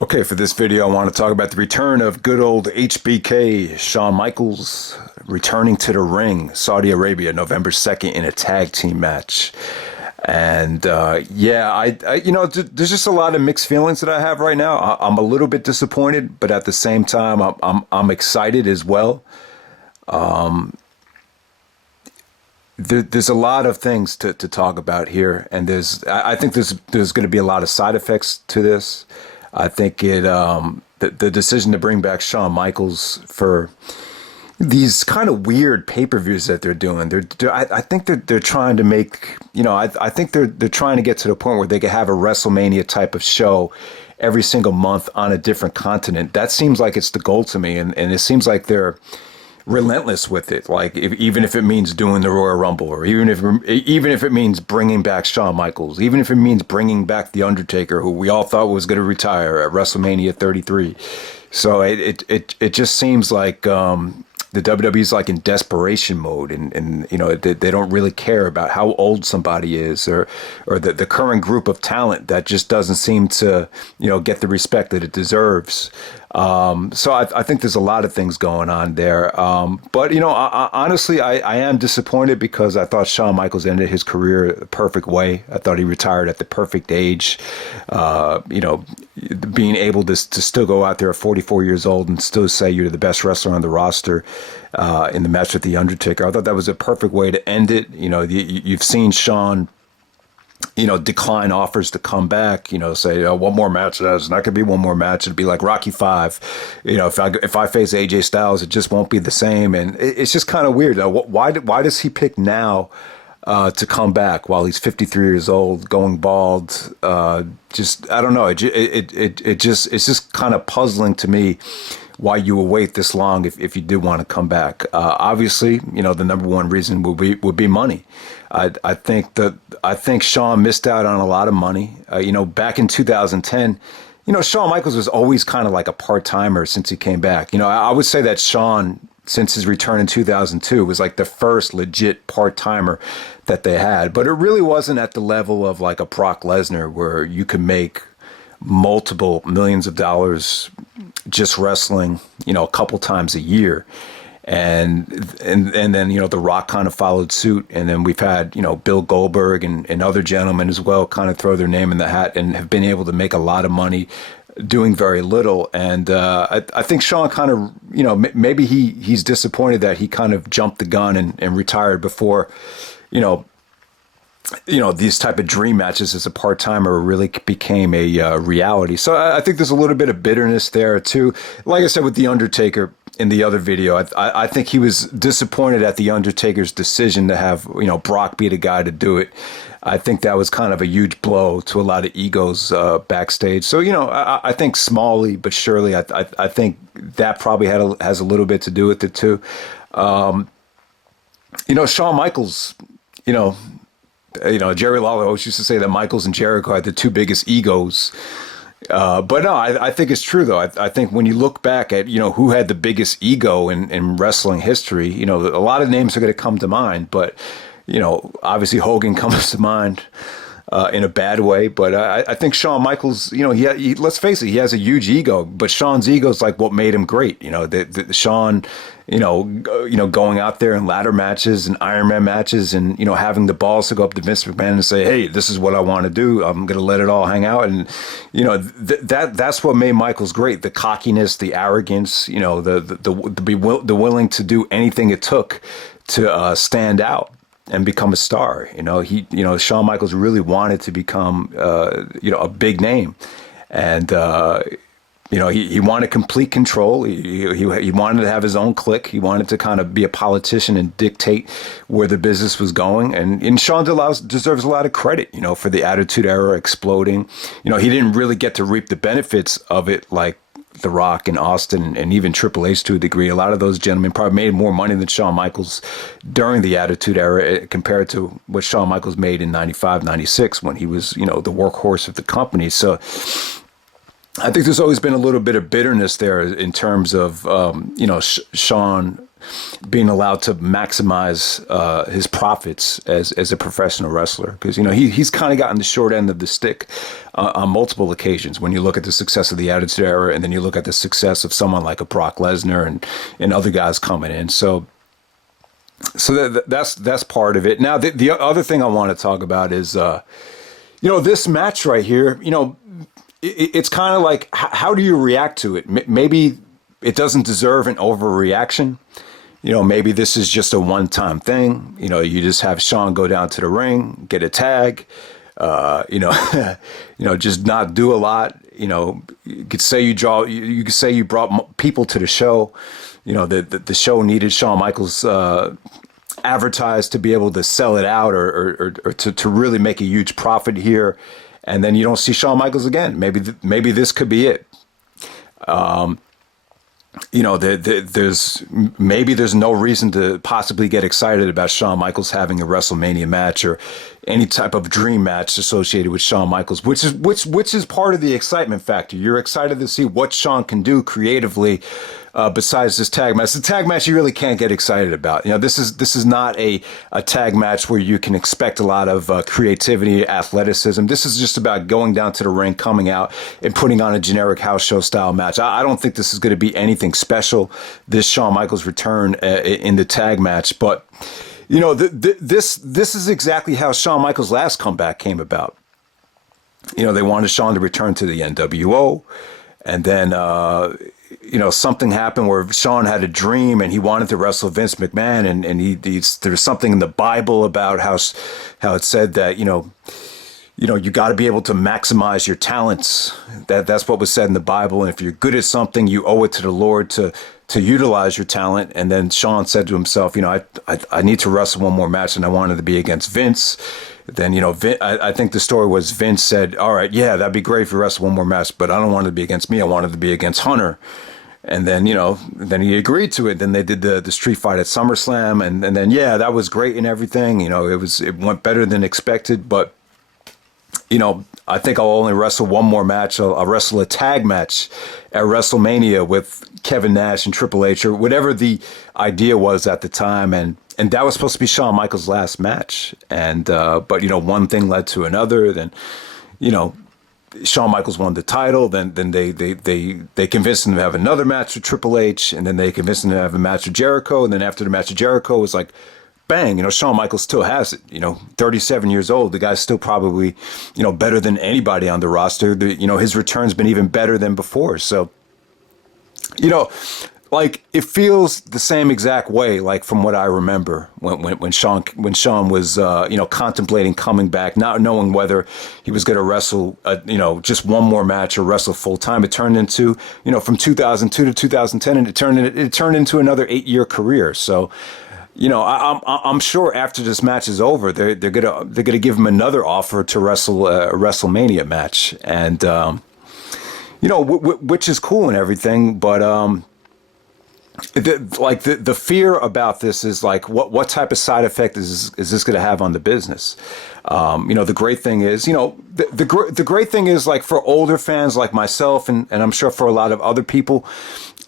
Okay, for this video, I want to talk about the return of good old HBK, Shawn Michaels, returning to the ring, Saudi Arabia, November 2nd in a tag team match. And yeah, there's just a lot of mixed feelings that I have right now. I'm a little bit disappointed, but at the same time, I'm excited as well. There's a lot of things to talk about here, and I think there's going to be a lot of side effects to this. I think the decision to bring back Shawn Michaels for these kind of weird pay-per-views that they're doing. I think they're trying to make, I think they're trying to get to the point where they could have a WrestleMania type of show every single month on a different continent. That seems like it's the goal to me, and it seems like they're relentless with it. Like even if it means doing the Royal Rumble, or even if it means bringing back Shawn Michaels, even if it means bringing back the Undertaker, who we all thought was going to retire at WrestleMania 33. So it just seems like the WWE's like in desperation mode, and they don't really care about how old somebody is, or the current group of talent that just doesn't seem to get the respect that it deserves. So I think there's a lot of things going on there. But honestly, I am disappointed because I thought Shawn Michaels ended his career the perfect way. I thought he retired at the perfect age. Being able to still go out there at 44 years old and still say you're the best wrestler on the roster in the match with the Undertaker. I thought that was a perfect way to end it. You've seen Shawn decline offers to come back, say, oh, one more match. It's not going to be one more match. It'd be like Rocky Five. If I face AJ Styles, it just won't be the same. And it's just kind of weird. Why does he pick now to come back while he's 53 years old, going bald? Just, I don't know. It's just kind of puzzling to me why you will wait this long if you do want to come back. Obviously, the number one reason would be money. I think Shawn missed out on a lot of money. Back in 2010, Shawn Michaels was always kind of like a part-timer since he came back. I would say that Shawn, since his return in 2002, was like the first legit part-timer that they had. But it really wasn't at the level of like a Brock Lesnar, where you could make multiple millions of dollars just wrestling, a couple times a year. And then, The Rock kind of followed suit. And then we've had, Bill Goldberg and other gentlemen as well kind of throw their name in the hat and have been able to make a lot of money doing very little. And I think Shawn kind of, maybe he's disappointed that he kind of jumped the gun and retired before, these type of dream matches as a part-timer really became a reality. So I think there's a little bit of bitterness there too. Like I said, with The Undertaker in the other video, I think he was disappointed at The Undertaker's decision to have, Brock be the guy to do it. I think that was kind of a huge blow to a lot of egos backstage. So, I think smallly but surely, I think that probably has a little bit to do with it too. Shawn Michaels, Jerry Lawler always used to say that Michaels and Jericho had the two biggest egos. But no, I think it's true, though. I think when you look back at, who had the biggest ego in wrestling history, a lot of names are going to come to mind. But, obviously Hogan comes to mind in a bad way. But I think Shawn Michaels, let's face it, he has a huge ego. But Shawn's ego is like what made him great. Shawn, going out there in ladder matches and Iron Man matches and, having the balls to go up to Vince McMahon and say, hey, this is what I want to do. I'm going to let it all hang out. And, that's what made Michaels great. The cockiness, the arrogance, the willing to do anything it took to stand out and become a star. Shawn Michaels really wanted to become, a big name. And, he wanted complete control. He wanted to have his own clique. He wanted to kind of be a politician and dictate where the business was going. And Shawn deserves a lot of credit, for the Attitude Era exploding. He didn't really get to reap the benefits of it like The Rock and Austin and even Triple H to a degree. A lot of those gentlemen probably made more money than Shawn Michaels during the Attitude Era compared to what Shawn Michaels made in 95, 96 when he was, the workhorse of the company. So I think there's always been a little bit of bitterness there in terms of, Shawn being allowed to maximize his profits as a professional wrestler, because he's kind of gotten the short end of the stick on multiple occasions. When you look at the success of the Attitude Era, and then you look at the success of someone like a Brock Lesnar and other guys coming in, so that's part of it. Now the other thing I want to talk about is this match right here. It's kind of like, how do you react to it? Maybe it doesn't deserve an overreaction. Maybe this is just a one-time thing. You just have Shawn go down to the ring, get a tag, just not do a lot. You could say you could say you brought people to the show. The show needed Shawn Michaels advertised to be able to sell it out, or to really make a huge profit here. And then you don't see Shawn Michaels again. Maybe this could be it. There's no reason to possibly get excited about Shawn Michaels having a WrestleMania match or any type of dream match associated with Shawn Michaels, which is part of the excitement factor. You're excited to see what Shawn can do creatively besides this tag match. The tag match you really can't get excited about. This is not a tag match where you can expect a lot of creativity, athleticism. This is just about going down to the ring, coming out, and putting on a generic house show style match. I don't think this is going to be anything special, this Shawn Michaels return in the tag match. But this is exactly how Shawn Michaels' last comeback came about. They wanted Shawn to return to the NWO, and then something happened where Shawn had a dream and he wanted to wrestle Vince McMahon, and there's something in the Bible about how it said that you got to be able to maximize your talents. That's what was said in the Bible, and if you're good at something, you owe it to the Lord to utilize your talent. And then Shawn said to himself, I need to wrestle one more match, and I wanted to be against Vince. Then, I think the story was Vince said, all right, yeah, that'd be great if you wrestle one more match, but I don't want it to be against me. I wanted to be against Hunter. And then, then he agreed to it. Then they did the street fight at SummerSlam. And then, yeah, that was great and everything. It went better than expected. But, I think I'll only wrestle one more match. I'll wrestle a tag match at WrestleMania with Kevin Nash and Triple H, or whatever the idea was at the time. And that was supposed to be Shawn Michaels' last match. And but one thing led to another. Then Shawn Michaels won the title. Then they convinced him to have another match with Triple H, and then they convinced him to have a match with Jericho. And then after the match with Jericho, it was like, bang, Shawn Michaels still has it. 37 years old. The guy's still probably, better than anybody on the roster. His return's been even better than before. So, like, it feels the same exact way, like from what I remember when Shawn was contemplating coming back, not knowing whether he was going to wrestle just one more match or wrestle full time. It turned into from 2002 to 2010, and it turned into another 8-year career. So, I'm sure after this match is over, they're gonna give him another offer to wrestle a WrestleMania match, and which is cool and everything, but the fear about this is like, what type of side effect is this going to have on the business? The great thing is, the great thing is, like, for older fans like myself, and I'm sure for a lot of other people,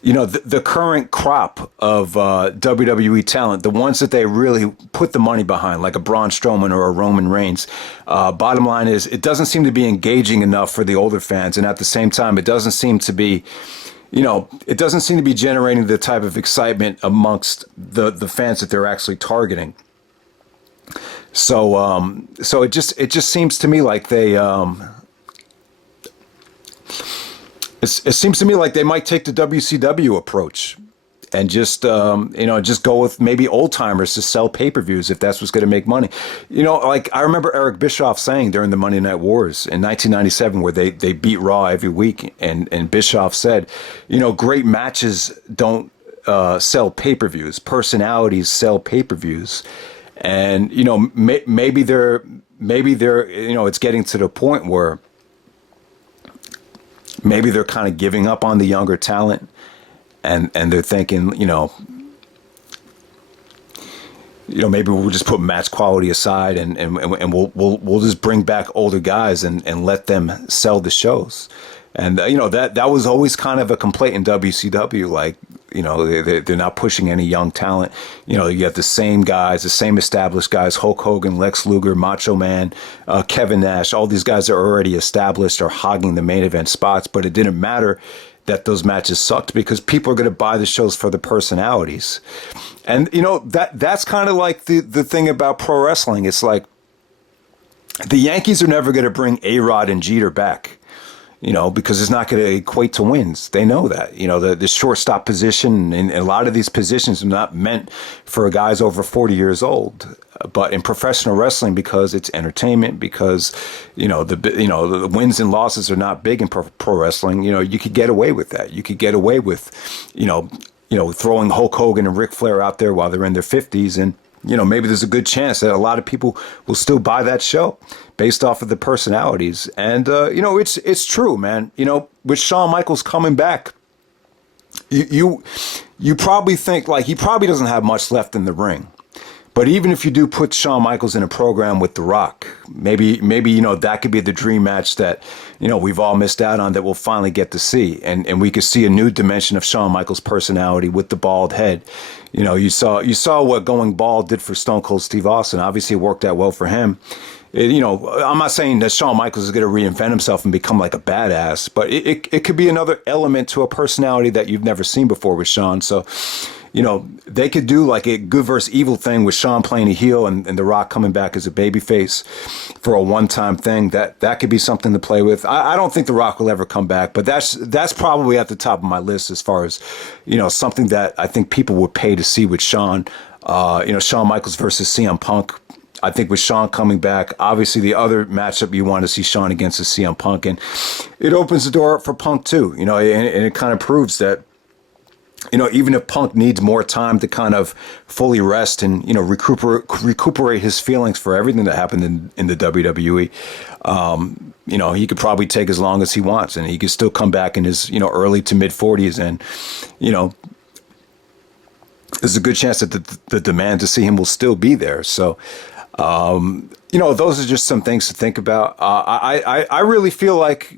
the current crop of WWE talent, the ones that they really put the money behind, like a Braun Strowman or a Roman Reigns, bottom line is, it doesn't seem to be engaging enough for the older fans, and at the same time, it doesn't seem to be generating the type of excitement amongst the fans that they're actually targeting. So it just seems to me like it seems to me like they might take the WCW approach and just go with maybe old timers to sell pay-per-views, if that's what's going to make money. Like, I remember Eric Bischoff saying during the Monday Night Wars in 1997, where they beat Raw every week, and Bischoff said, great matches don't sell pay-per-views. Personalities sell pay-per-views. And maybe they're it's getting to the point where maybe they're kind of giving up on the younger talent, and they're thinking, maybe we'll just put match quality aside, and we'll just bring back older guys and let them sell the shows. And that was always kind of a complaint in WCW. Like, they're not pushing any young talent. You have the same guys, the same established guys: Hulk Hogan, Lex Luger, Macho Man, Kevin Nash. All these guys are already established or hogging the main event spots. But it didn't matter that those matches sucked because people are going to buy the shows for the personalities. And that's kind of like the thing about pro wrestling. It's like the Yankees are never going to bring A-Rod and Jeter back, because it's not going to equate to wins. They know that. The shortstop position and a lot of these positions are not meant for guys over 40 years old. But in professional wrestling, because it's entertainment, because the wins and losses are not big in pro wrestling, you could get away with that. You could get away with, throwing Hulk Hogan and Ric Flair out there while they're in their 50s, and maybe there's a good chance that a lot of people will still buy that show based off of the personalities. And it's true, man. With Shawn Michaels coming back, you probably think like he probably doesn't have much left in the ring. But even if you do put Shawn Michaels in a program with The Rock, maybe that could be the dream match that we've all missed out on, that we'll finally get to see, and we could see a new dimension of Shawn Michaels' personality with the bald head. You saw what going bald did for Stone Cold Steve Austin. Obviously, it worked out well for him. I'm not saying that Shawn Michaels is going to reinvent himself and become like a badass, but it could be another element to a personality that you've never seen before with Shawn. So, they could do like a good versus evil thing with Shawn playing a heel and The Rock coming back as a babyface for a one-time thing. That could be something to play with. I don't think The Rock will ever come back, but that's probably at the top of my list as far as, something that I think people would pay to see with Shawn. Shawn Michaels versus CM Punk. I think with Shawn coming back, obviously the other matchup you want to see Shawn against is CM Punk, and it opens the door up for Punk too, and it kind of proves that, even if Punk needs more time to kind of fully rest and, recuperate his feelings for everything that happened in the WWE, he could probably take as long as he wants, and he could still come back in his, early to mid 40s. And, there's a good chance that the demand to see him will still be there. So, those are just some things to think about. I really feel like,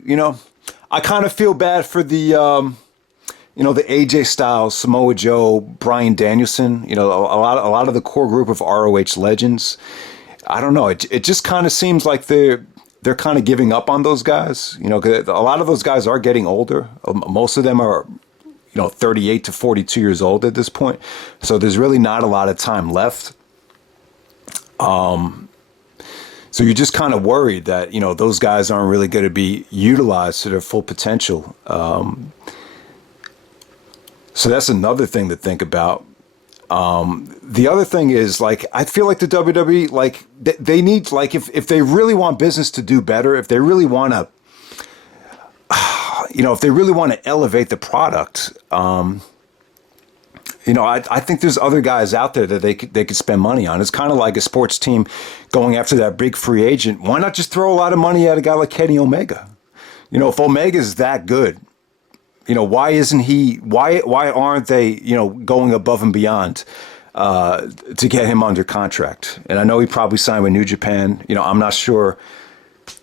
I kind of feel bad for the AJ Styles, Samoa Joe, Bryan Danielson, a lot of the core group of ROH legends. I don't know. It just kind of seems like they're kind of giving up on those guys. 'Cause a lot of those guys are getting older. Most of them are, 38 to 42 years old at this point. So there's really not a lot of time left. So you're just kind of worried that, those guys aren't really going to be utilized to their full potential. So that's another thing to think about. The other thing is, like, I feel like the WWE, like, they need, like, if they really want business to do better, if they really want to, if they really want to elevate the product, I think there's other guys out there that they could spend money on. It's kind of like a sports team going after that big free agent. Why not just throw a lot of money at a guy like Kenny Omega? If Omega's that good, why isn't he? Why aren't they? Going above and beyond to get him under contract? And I know he probably signed with New Japan. I'm not sure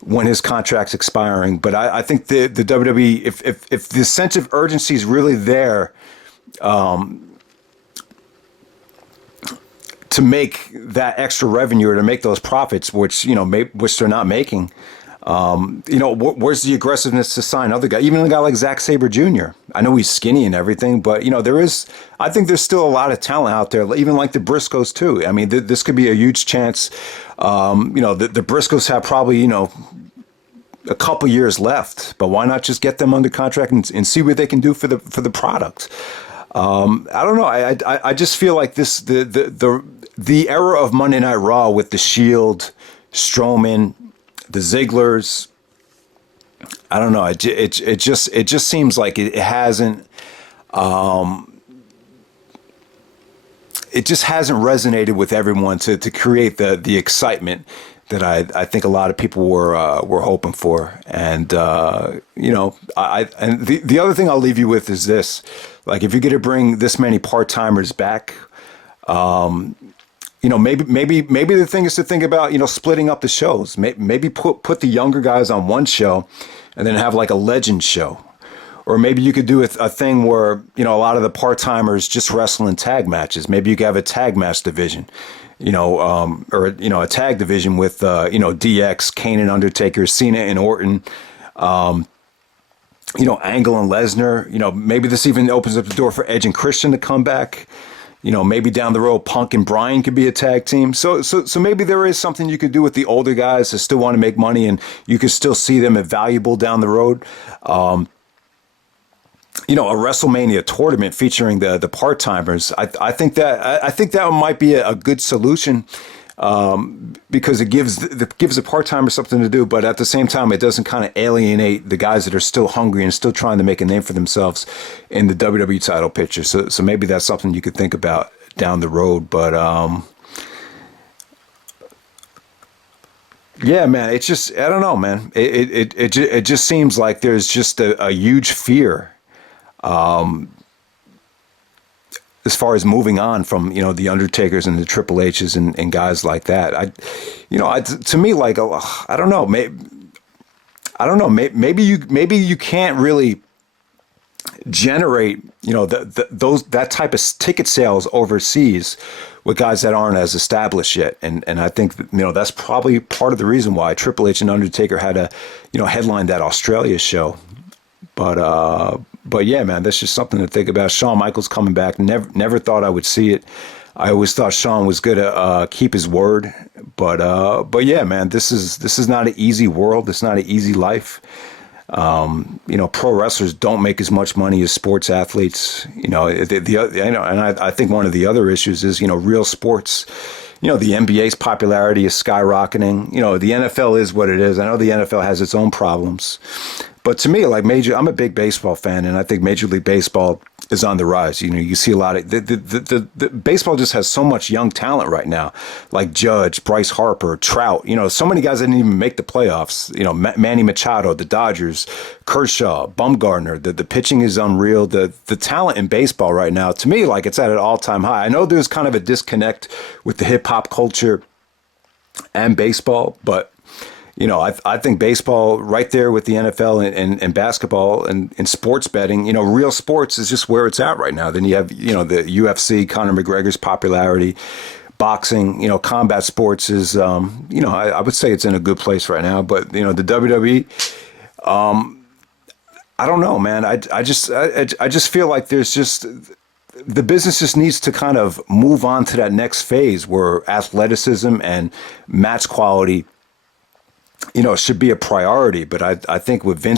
when his contract's expiring, but I think the WWE, if the sense of urgency is really there, to make that extra revenue or to make those profits, which which they're not making. Where's the aggressiveness to sign other guys? Even a guy like Zack Sabre Jr. I know he's skinny and everything, but I think there's still a lot of talent out there, even like the Briscoes too. I mean, this could be a huge chance. The Briscoes have probably, a couple years left, but why not just get them under contract and see what they can do for the product? I don't know. I just feel like the era of Monday Night Raw with the Shield, Strowman, the Zigglers, I don't know. It just seems like it hasn't. It just hasn't resonated with everyone to create the excitement that I think a lot of people were hoping for. And and the other thing I'll leave you with is this: like, if you're going to bring this many part timers back, maybe the thing is to think about, splitting up the shows. Maybe put the younger guys on one show, and then have like a legend show. Or maybe you could do a thing where, a lot of the part timers just wrestle in tag matches. Maybe you could have a tag match division, or a tag division with DX, Kane and Undertaker, Cena and Orton, Angle and Lesnar. Maybe this even opens up the door for Edge and Christian to come back. Maybe down the road, Punk and Bryan could be a tag team. So maybe there is something you could do with the older guys that still want to make money, and you could still see them as valuable down the road. A WrestleMania tournament featuring the part timers. I think that might be a good solution, because it gives the part timers something to do, but at the same time, it doesn't kind of alienate the guys that are still hungry and still trying to make a name for themselves in the WWE title picture. So maybe that's something you could think about down the road. But yeah, man, it's just, I don't know, man. It just seems like there's just a huge fear, as far as moving on from, the Undertakers and the Triple H's and guys like that. To me, like, I don't know, maybe you can't really generate, that type of ticket sales overseas with guys that aren't as established yet. And I think that, that's probably part of the reason why Triple H and Undertaker had to, headline that Australia show. But yeah, man, that's just something to think about. Shawn Michaels coming back. Never thought I would see it. I always thought Shawn was going to keep his word. But yeah, man, this is not an easy world. It's not an easy life. Pro wrestlers don't make as much money as sports athletes. And I think one of the other issues is, real sports. The NBA's popularity is skyrocketing. The NFL is what it is. I know the NFL has its own problems. But to me, like I'm a big baseball fan, and I think Major League Baseball is on the rise. You see a lot of the baseball just has so much young talent right now, like Judge, Bryce Harper, Trout. So many guys that didn't even make the playoffs. Manny Machado, the Dodgers, Kershaw, Bumgarner. The pitching is unreal. The talent in baseball right now, to me, like it's at an all-time high. I know there's kind of a disconnect with the hip hop culture and baseball, but I think baseball right there with the NFL and basketball and sports betting, real sports is just where it's at right now. Then you have, the UFC, Conor McGregor's popularity, boxing, combat sports is, I would say it's in a good place right now. But, the WWE, I don't know, man. I just feel like there's just, the business just needs to kind of move on to that next phase where athleticism and match quality should be a priority. But I think with I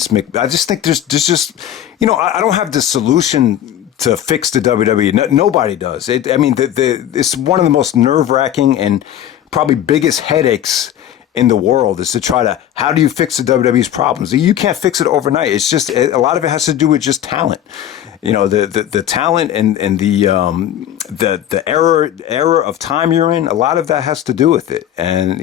just think there's just, I don't have the solution to fix the WWE. Nobody does. It's one of the most nerve-wracking and probably biggest headaches in the world is to try to, how do you fix the WWE's problems? You can't fix it overnight. It's just, a lot of it has to do with just talent. The talent and the era of time you're in, a lot of that has to do with it. And,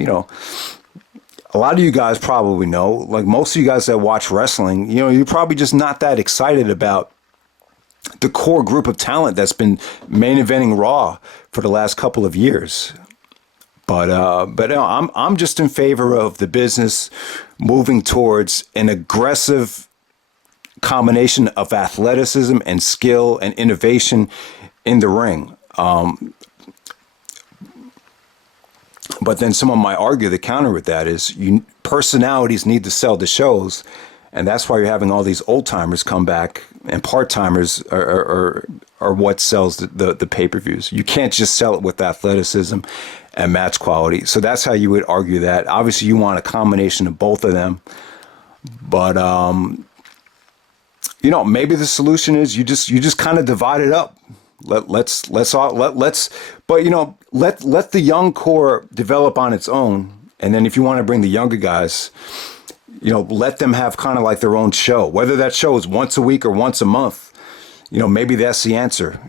a lot of you guys probably know, like most of you guys that watch wrestling, you're probably just not that excited about the core group of talent that's been main eventing Raw for the last couple of years. But I'm just in favor of the business moving towards an aggressive combination of athleticism and skill and innovation in the ring. But then someone might argue the counter with that is personalities need to sell the shows, and that's why you're having all these old timers come back, and part timers are what sells the pay-per-views. You can't just sell it with athleticism and match quality. So that's how you would argue that. Obviously, you want a combination of both of them, but maybe the solution is you just kind of divide it up. Let the young core develop on its own, and then if you want to bring the younger guys, let them have kind of like their own show, whether that show is once a week or once a month. maybe that's the answer.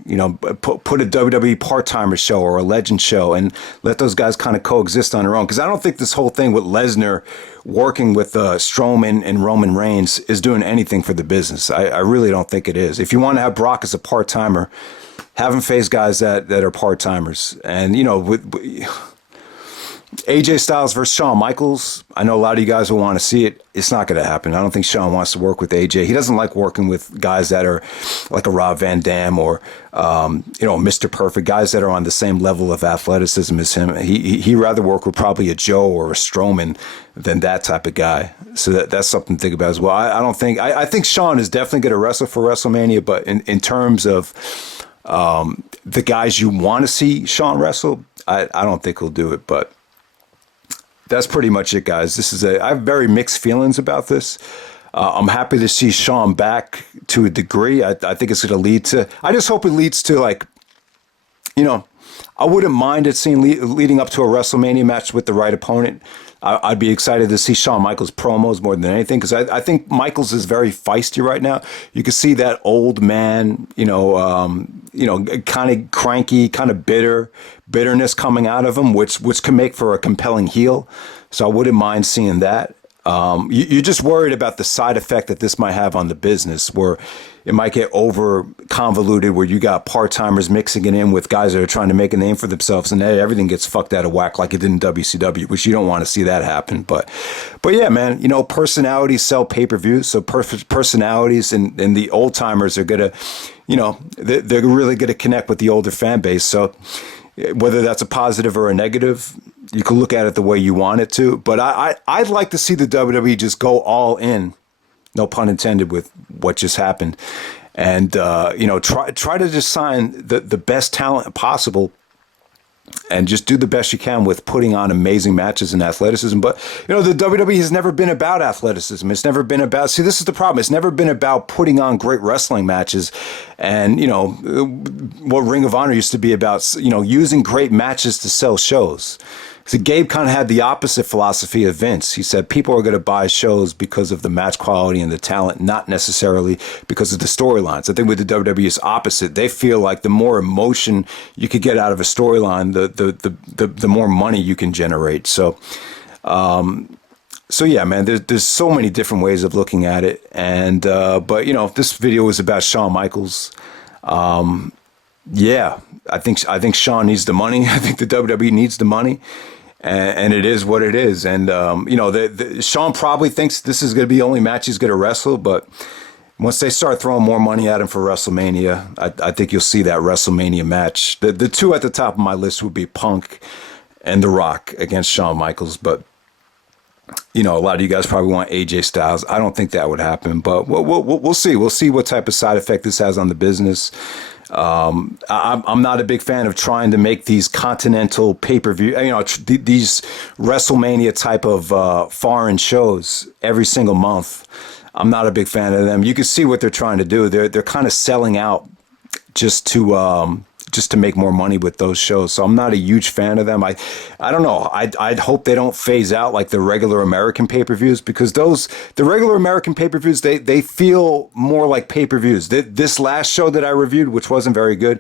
Put a WWE part-timer show or a legend show and let those guys kind of coexist on their own. Because I don't think this whole thing with Lesnar working with Strowman and Roman Reigns is doing anything for the business. I really don't think it is. If you want to have Brock as a part-timer, have him face guys that are part-timers. And, with AJ Styles versus Shawn Michaels, I know a lot of you guys will want to see it. It's not going to happen. I don't think Shawn wants to work with AJ. He doesn't like working with guys that are like a Rob Van Dam or, Mr. Perfect, guys that are on the same level of athleticism as him. He'd rather work with probably a Joe or a Strowman than that type of guy. So that's something to think about as well. I think Shawn is definitely going to wrestle for WrestleMania, but in terms of the guys you want to see Shawn wrestle, I don't think he'll do it, but that's pretty much it, guys. I have very mixed feelings about this. I'm happy to see Shawn back to a degree. I think it's going to lead to, I just hope it leads to I wouldn't mind it seeing leading up to a WrestleMania match with the right opponent. I'd be excited to see Shawn Michaels promos more than anything because I think Michaels is very feisty right now. You can see that old man, kind of cranky, kind of bitterness coming out of him, which can make for a compelling heel. So I wouldn't mind seeing that. You're just worried about the side effect that this might have on the business, where it might get over convoluted, where you got part-timers mixing it in with guys that are trying to make a name for themselves, and everything gets fucked out of whack like it did in WCW, which you don't want to see that happen. But yeah, man, personalities sell pay-per-views, so personalities and the old-timers are gonna, they're really gonna connect with the older fan base. So whether that's a positive or a negative, you can look at it the way you want it to. But I'd like to see the WWE just go all in, no pun intended, with what just happened. And, try to just sign the best talent possible and just do the best you can with putting on amazing matches and athleticism. But, the WWE has never been about athleticism. It's never been about, see, this is the problem. It's never been about putting on great wrestling matches. And, what Ring of Honor used to be about, using great matches to sell shows. So Gabe kind of had the opposite philosophy of Vince. He said people are going to buy shows because of the match quality and the talent, not necessarily because of the storylines. I think with the WWE it's opposite. They feel like the more emotion you could get out of a storyline, the more money you can generate. So yeah, man, there's so many different ways of looking at it. And but this video is about Shawn Michaels. Yeah, I think Shawn needs the money. I think the WWE needs the money. And it is what it is. And, Shawn probably thinks this is going to be the only match he's going to wrestle. But once they start throwing more money at him for WrestleMania, I think you'll see that WrestleMania match. The two at the top of my list would be Punk and The Rock against Shawn Michaels. But, a lot of you guys probably want AJ Styles. I don't think that would happen. But we'll see. We'll see what type of side effect this has on the business. I'm not a big fan of trying to make these continental pay-per-view, these WrestleMania type of foreign shows every single month. I'm not a big fan of them. You can see what they're trying to do. They're kind of selling out just to make more money with those shows. So I'm not a huge fan of them. I don't know. I'd hope they don't phase out like the regular American pay-per-views, because the regular American pay-per-views, they feel more like pay-per-views. This last show that I reviewed, which wasn't very good,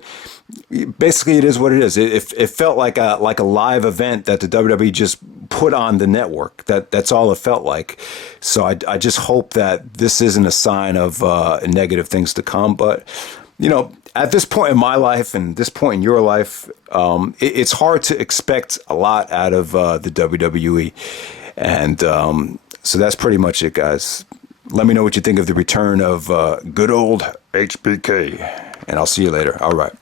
basically it is what it is. It felt like a live event that the WWE just put on the network. That's all it felt like. So I just hope that this isn't a sign of negative things to come. But, at this point in my life and this point in your life, it's hard to expect a lot out of the WWE. And so that's pretty much it, guys. Let me know what you think of the return of good old HBK. And I'll see you later. All right.